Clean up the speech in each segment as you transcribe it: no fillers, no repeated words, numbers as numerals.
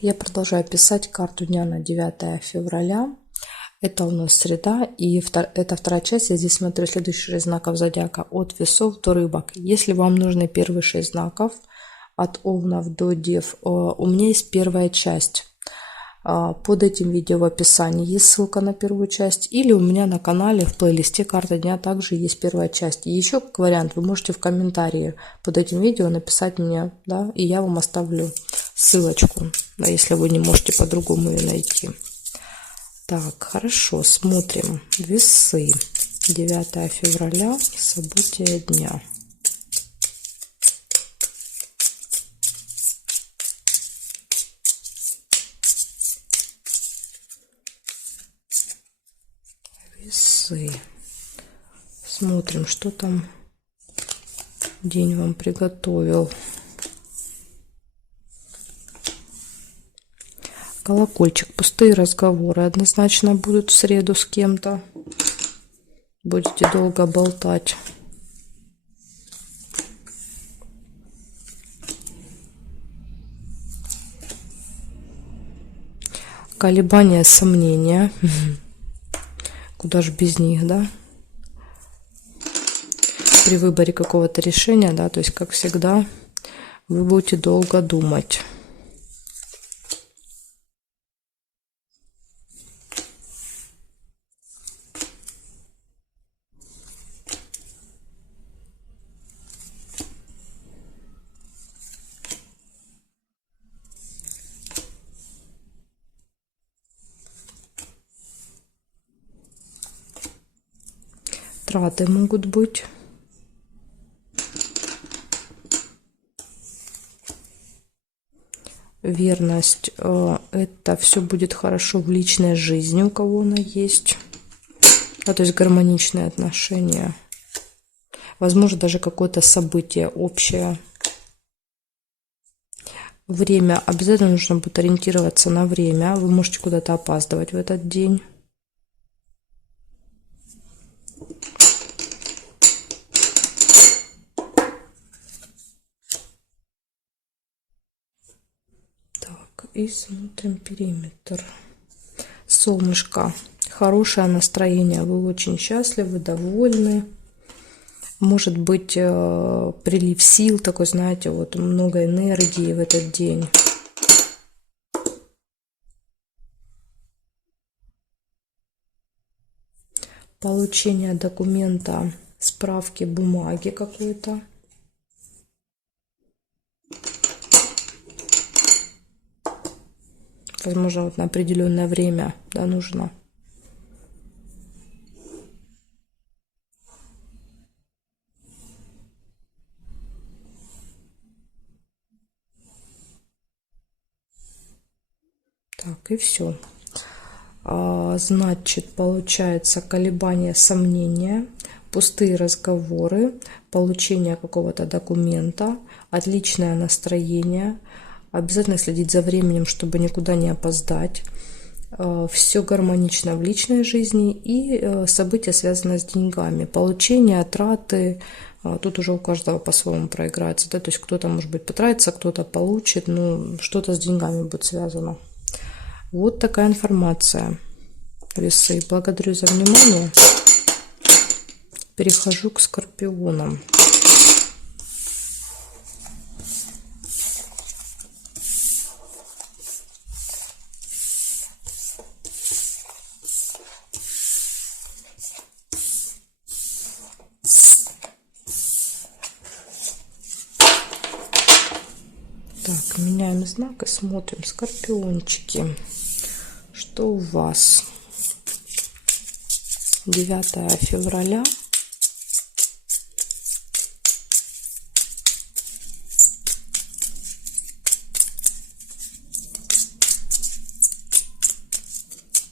Я продолжаю писать карту дня на 9 февраля. Это у нас среда, и это вторая часть. Я здесь смотрю следующие 6 знаков зодиака от весов до рыбок. Если вам нужны первые 6 знаков от овнов до дев, у меня есть первая часть. Под этим видео в описании есть ссылка на первую часть, или у меня на канале в плейлисте «Карта дня» также есть первая часть. И еще как вариант, вы можете в комментарии под этим видео написать мне, да, и я вам оставлю ссылочку, да, если вы не можете по-другому ее найти. Так, хорошо, смотрим. Весы. 9 февраля, события дня. Весы. Смотрим, что там день вам приготовил. Колокольчик. Пустые разговоры однозначно будут в среду с кем-то. Будете долго болтать. Колебания, сомнения. Куда же без них, да? При выборе какого-то решения, да, то есть, как всегда, вы будете долго думать. Траты могут быть. Верность. Это все будет хорошо в личной жизни, у кого она есть. Да, то есть гармоничные отношения. Возможно, даже какое-то событие общее. Время. Обязательно нужно будет ориентироваться на время. Вы можете куда-то опаздывать в этот день. И смотрим периметр. Солнышко. Хорошее настроение. Вы очень счастливы, довольны. Может быть, прилив сил такой, знаете, вот много энергии в этот день. Получение документа, справки, бумаги какой-то. Возможно, вот на определенное время, да, нужно. Так, и все. Значит, получается колебания, сомнения, пустые разговоры, получение какого-то документа, отличное настроение. Обязательно следить за временем, чтобы никуда не опоздать. Все гармонично в личной жизни и события, связанные с деньгами. Получение, траты. Тут уже у каждого по-своему проиграется. Да? То есть кто-то, может быть, потратится, кто-то получит. Но что-то с деньгами будет связано. Вот такая информация. Весы. Благодарю за внимание. Перехожу к скорпионам. Так, меняем знак и смотрим. Скорпиончики. Что у вас? 9 февраля.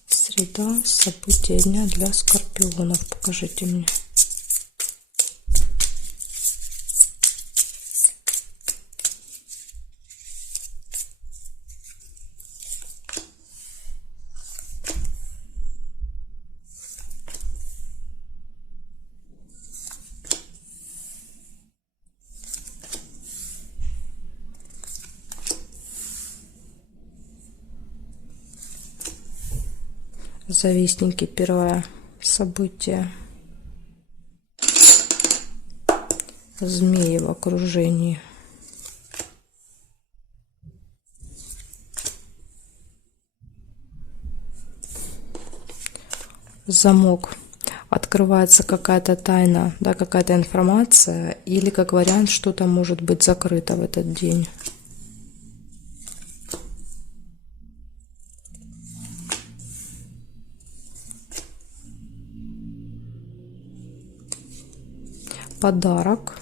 Среда. События дня для скорпионов. Покажите мне. Завистники, первое событие. Змеи в окружении. Замок. Открывается какая-то тайна, да, какая-то информация, или как вариант что-то может быть закрыто в этот день. Подарок.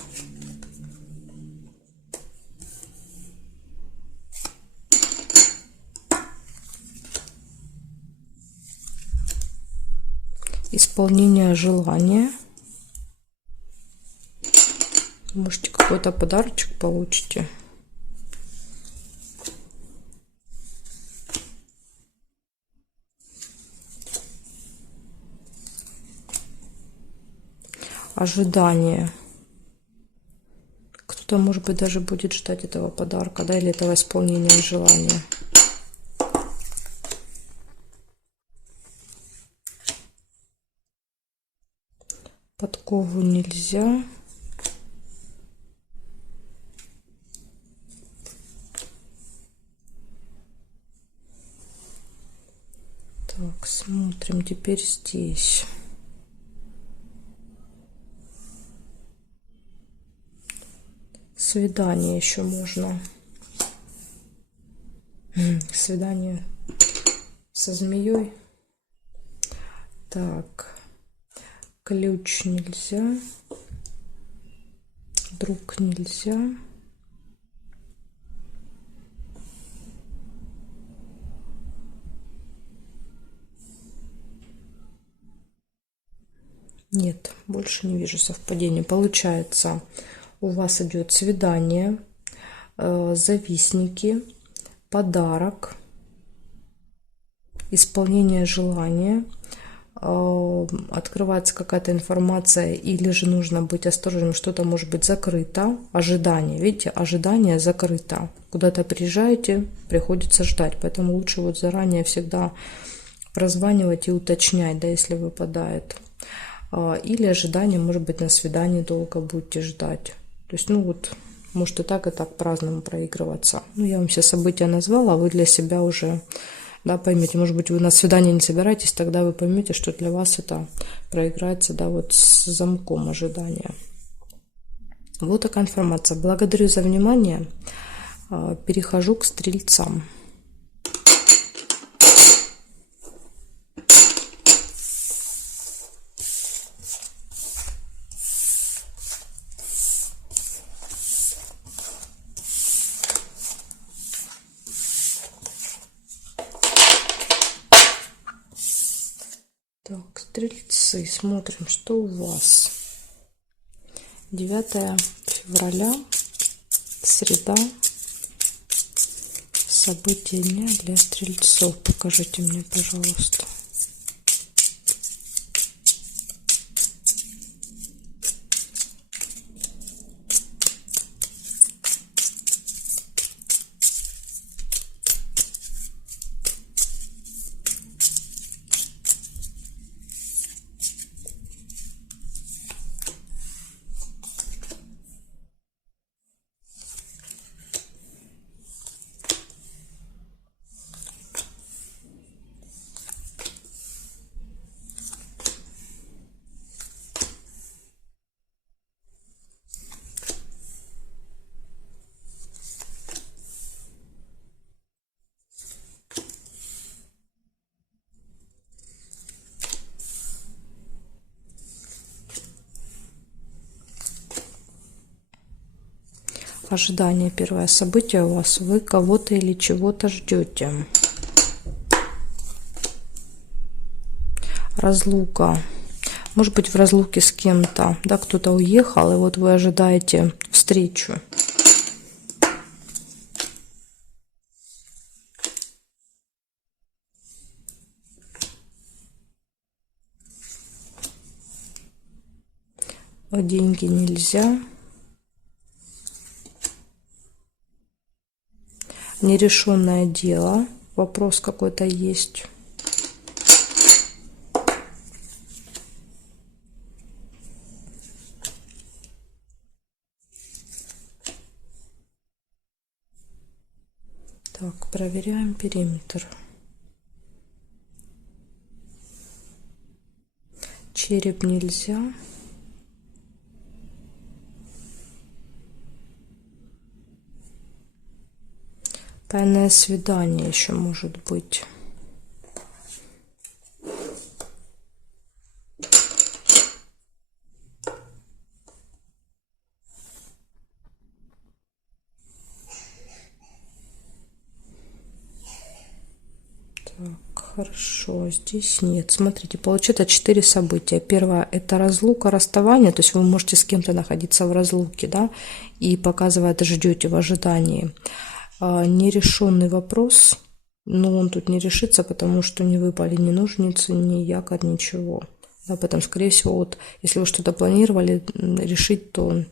Исполнение желания. Можете какой-то подарочек получите. Ожидание. Кто-то, может быть, даже будет ждать этого подарка, да, или этого исполнения желания. Подкову нельзя. Так, смотрим теперь здесь. Свидание еще можно. Свидание со змеей. Так, ключ нельзя. Друг нельзя. Нет, больше не вижу совпадений. Получается, у вас идет свидание, завистники, подарок, исполнение желания, открывается какая-то информация, или же нужно быть осторожным, что-то может быть закрыто, ожидание, видите, ожидание закрыто. Куда-то приезжаете, приходится ждать, поэтому лучше вот заранее всегда прозванивать и уточнять, да, если выпадает. Или ожидание, может быть, на свидании долго будете ждать. То есть, ну вот, может и так по-разному проигрываться. Ну, я вам все события назвала, а вы для себя уже, да, поймете. Может быть, вы на свидание не собираетесь, тогда вы поймете, что для вас это проиграется, да, вот с замком ожидания. Вот такая информация. Благодарю за внимание. Перехожу к стрельцам. Так, стрельцы, смотрим, что у вас. 9 февраля, среда, события дня для стрельцов. Покажите мне, пожалуйста. Ожидание, первое событие у вас. Вы кого-то или чего-то ждете. Разлука. Может быть, в разлуке с кем-то, да, кто-то уехал, и вот вы ожидаете встречу. Деньги нельзя. Нерешенное дело. Вопрос какой-то есть. Так, проверяем периметр. Череп нельзя. Тайное свидание еще может быть. Так, хорошо, здесь нет. Смотрите, получается 4 события. Первое — это разлука, расставание, то есть вы можете с кем-то находиться в разлуке, да, и показывает, ждете в ожидании. Нерешенный вопрос, но он тут не решится, потому что не выпали ни ножницы, ни якорь, ничего. Да, поэтому, скорее всего, вот, если вы что-то планировали решить, то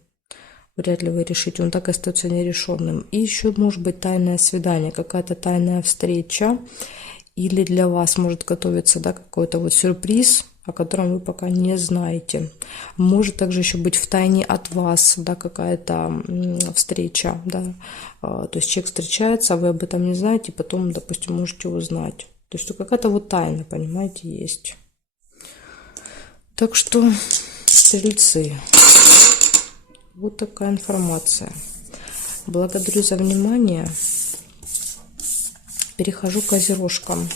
вряд ли вы решите, он так и остается нерешенным. И еще может быть тайное свидание, какая-то тайная встреча, или для вас может готовиться, да, какой-то вот сюрприз, о котором вы пока не знаете. Может также еще быть в тайне от вас, да, какая-то встреча, да, то есть человек встречается, а вы об этом не знаете, потом, допустим, можете узнать. То есть какая-то вот тайна, понимаете, есть. Так что, стрельцы, вот такая информация. Благодарю за внимание. Перехожу к козерожкам.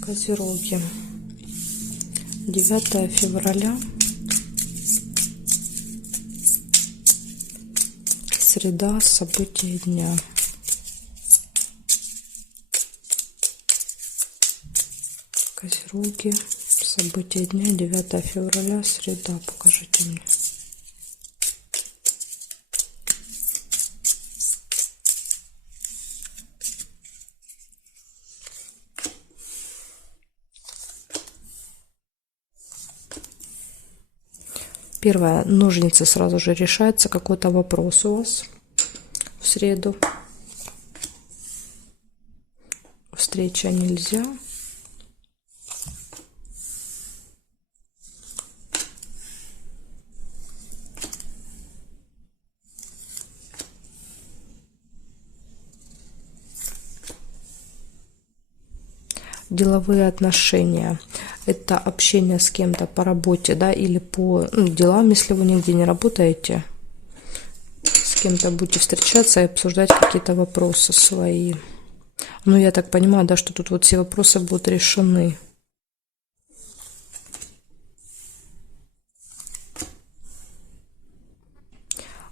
Козероги. 9 февраля. Среда, события дня. Козероги. События дня, 9 февраля, среда. Покажите мне. Первое. Ножницы, сразу же решается какой-то вопрос у вас в среду. Встреча нельзя. Деловые отношения. Это общение с кем-то по работе, да, или по делам, если вы нигде не работаете. С кем-то будете встречаться и обсуждать какие-то вопросы свои. Ну, я так понимаю, да, что тут вот все вопросы будут решены.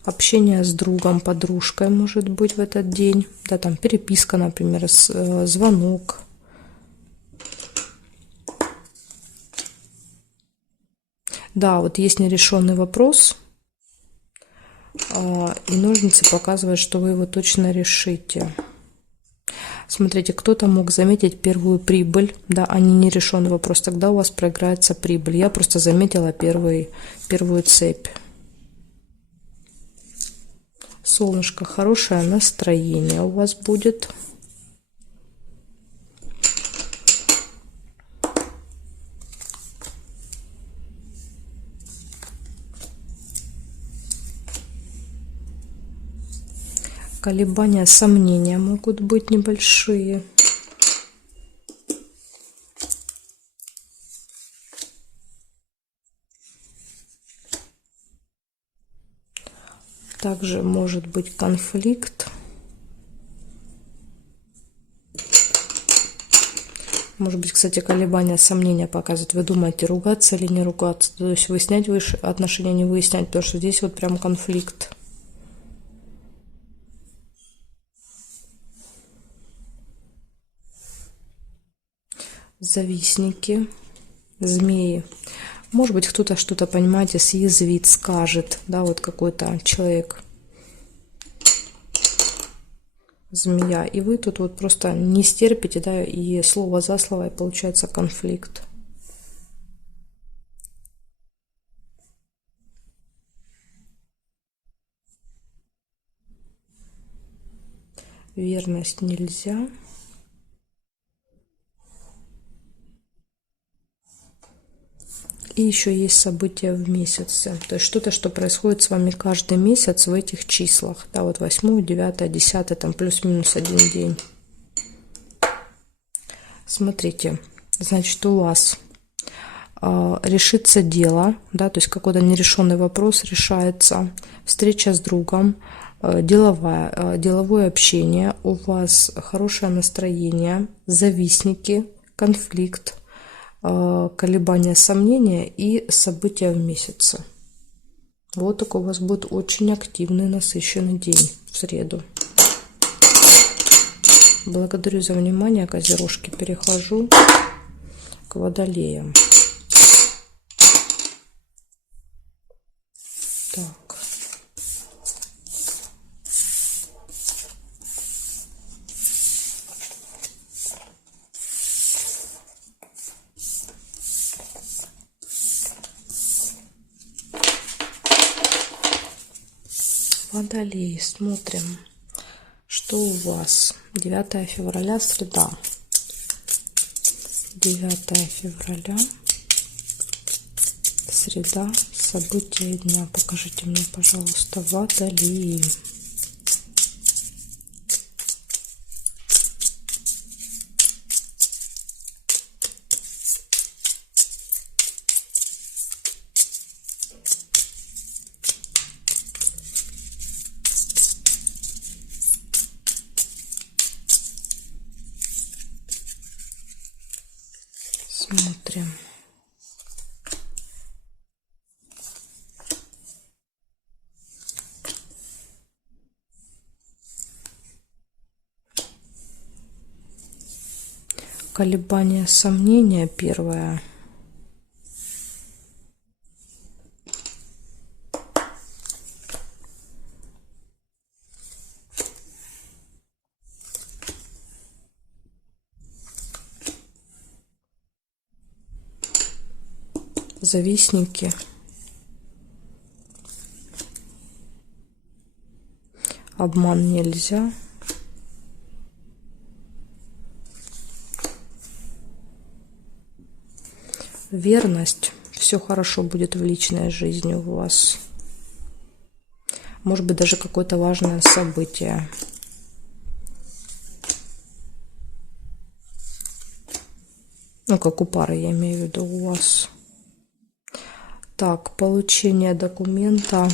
Общение с другом, подружкой может быть в этот день. Да, там переписка, например, звонок. Да, вот есть нерешенный вопрос, и ножницы показывают, что вы его точно решите. Смотрите, кто-то мог заметить первую прибыль, да, а не нерешенный вопрос, тогда у вас проиграется прибыль. Я просто заметила первую цепь. Солнышко, хорошее настроение у вас будет. Колебания, сомнения могут быть небольшие. Также может быть конфликт. Может быть, кстати, колебания, сомнения показывают. Вы думаете, ругаться или не ругаться. То есть выяснять отношения, не выяснять. Потому что здесь вот прям конфликт. Завистники, змеи. Может быть, кто-то что-то, понимаете, съязвит, скажет. Да, вот какой-то человек. Змея. И вы тут вот просто не стерпите, да, и слово за слово, и получается конфликт. Верность нельзя. И еще есть события в месяце. То есть что-то, что происходит с вами каждый месяц в этих числах. Да, вот 8, 9, 10, там плюс-минус один день. Смотрите, значит, у вас решится дело, да, то есть какой-то нерешенный вопрос решается, встреча с другом, деловое общение, у вас хорошее настроение, завистники, конфликт, колебания, сомнения и события в месяце. Вот такой у вас будет очень активный, насыщенный день в среду. Благодарю за внимание, козерожки. Перехожу к водолеям. Так. Водолей, смотрим, что у вас. 9 февраля, среда. 9 февраля, среда, события дня. Покажите мне, пожалуйста, Водолей. Смотрим. Колебания, сомнения, первое. Завистники. Обман нельзя. Верность. Все хорошо будет в личной жизни у вас. Может быть, даже какое-то важное событие. Ну, как у пары, я имею в виду, у вас. Так, получение документа,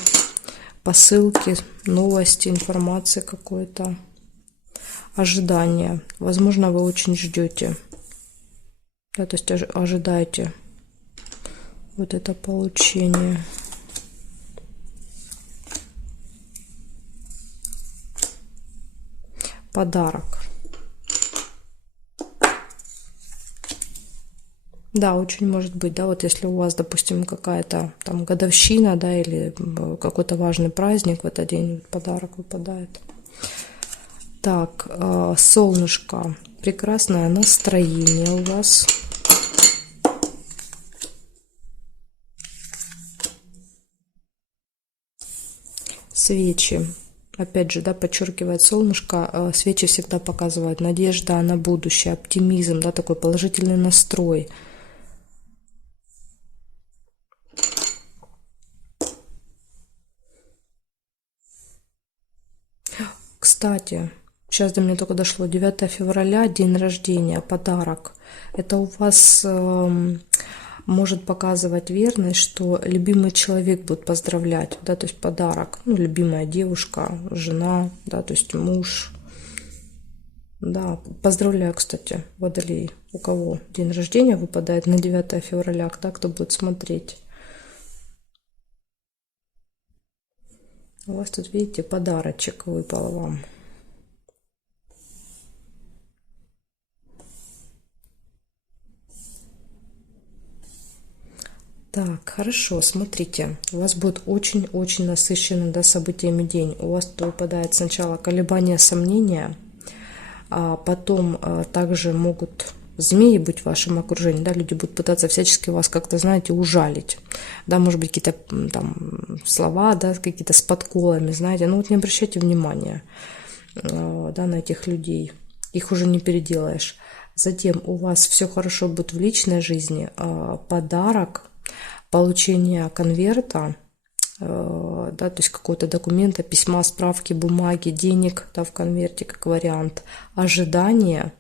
посылки, новости, информации какой-то. Ожидание. Возможно, вы очень ждете. Да, то есть ожидаете вот это получение. Подарок. Да, очень может быть, да, вот если у вас, допустим, какая-то там годовщина, да, или какой-то важный праздник, в этот день подарок выпадает. Так, солнышко, прекрасное настроение у вас. Свечи. Опять же, да, подчеркивает солнышко, свечи всегда показывают надежда на будущее, оптимизм, да, такой положительный настрой. Кстати, сейчас до меня только дошло, 9 февраля, день рождения, подарок. Это у вас может показывать верность, что любимый человек будет поздравлять, да, то есть подарок, ну, любимая девушка, жена, да, то есть муж. Да, поздравляю, кстати, Водолей, у кого день рождения выпадает на 9 февраля, да, кто будет смотреть. У вас тут, видите, подарочек выпал вам. Так, хорошо, смотрите, у вас будет очень-очень насыщенный, да, событиями день. У вас тут выпадает сначала колебания, сомнения, а потом также могут змеи быть в вашем окружении, да, люди будут пытаться всячески вас как-то, знаете, ужалить, да, может быть, какие-то там слова, да, какие-то с подколами, знаете, ну вот не обращайте внимания, да, на этих людей, их уже не переделаешь. Затем у вас все хорошо будет в личной жизни, подарок, получение конверта, да, то есть какого-то документа, письма, справки, бумаги, денег, да, в конверте как вариант, ожидание,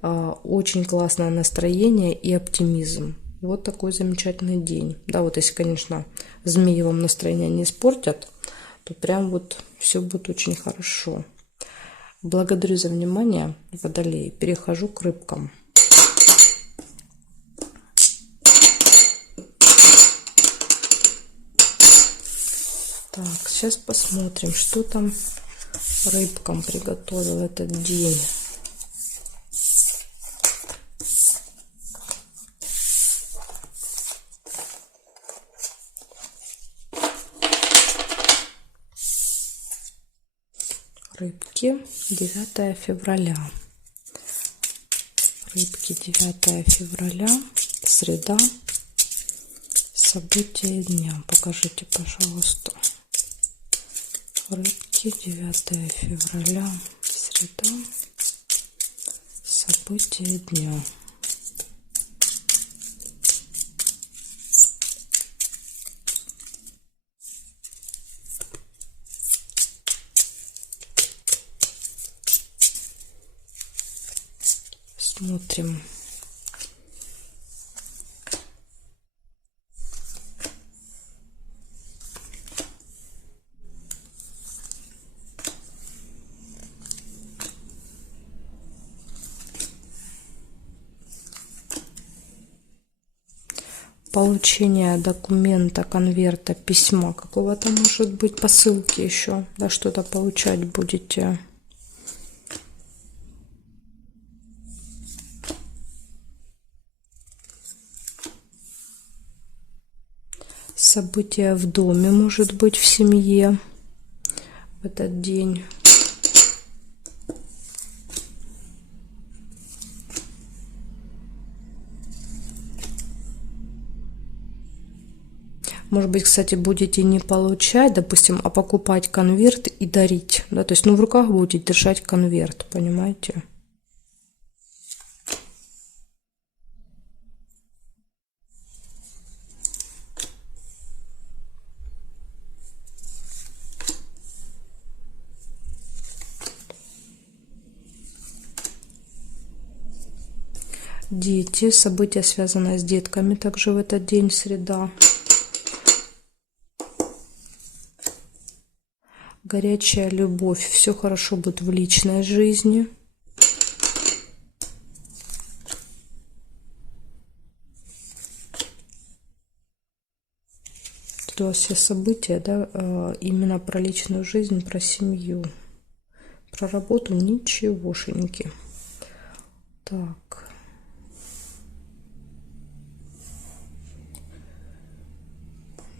очень классное настроение и оптимизм. Вот такой замечательный день. Да, вот если, конечно, змеи вам настроение не испортят, то прям вот все будет очень хорошо. Благодарю за внимание, Водолеи. Перехожу к рыбкам. Так, сейчас посмотрим, что там рыбкам приготовил этот день. Рыбки, 9 февраля. Рыбки, 9 февраля, среда, события дня. Покажите, пожалуйста. Рыбки, 9 февраля, среда, события дня. Смотрим. Получение документа, конверта, письма какого-то, может быть, посылки еще, да, что-то получать будете. События в доме, может быть, в семье в этот день. Может быть, кстати, будете не получать, допустим, а покупать конверт и дарить. Да? То есть, ну, в руках будете держать конверт, понимаете? Дети, события, связанные с детками, также в этот день, среда. Горячая любовь, все хорошо будет в личной жизни. Тут у вас все события, да, именно про личную жизнь, про семью. Про работу ничегошеньки. Так.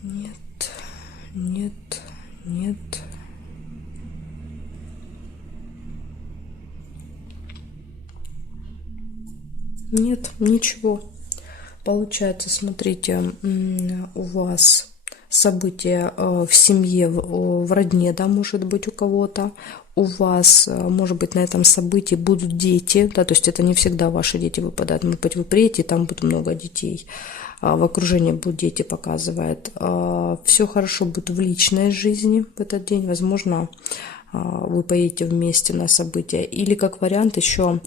Нет, нет, нет. Нет, ничего. Получается, смотрите, у вас события в семье, в родне, да, может быть, у кого-то. У вас, может быть, на этом событии будут дети, да, то есть это не всегда ваши дети выпадают. Может быть, вы приедете, там будет много детей. В окружении будут дети, показывает. Все хорошо будет в личной жизни в этот день. Возможно, вы поедете вместе на события. Или как вариант еще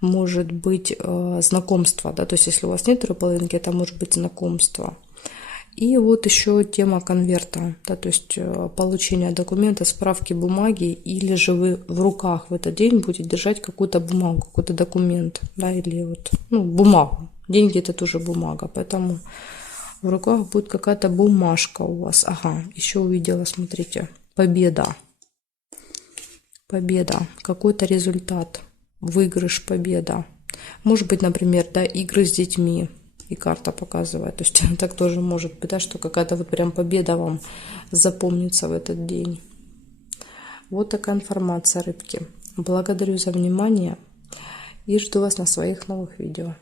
может быть знакомство, да, то есть если у вас нет второй половинки, это может быть знакомство. И вот еще тема конверта, да, то есть получение документа, справки, бумаги, или же вы в руках в этот день будете держать какую-то бумагу, какой-то документ, да, или вот, ну, бумагу. Деньги это тоже бумага, поэтому в руках будет какая-то бумажка у вас. Ага, еще увидела, смотрите, победа. Победа, какой-то результат, выигрыш, победа. Может быть, например, да, игры с детьми, и карта показывает. То есть так тоже может быть, да, что какая-то вот прям победа вам запомнится в этот день. Вот такая информация, рыбки. Благодарю за внимание и жду вас на своих новых видео.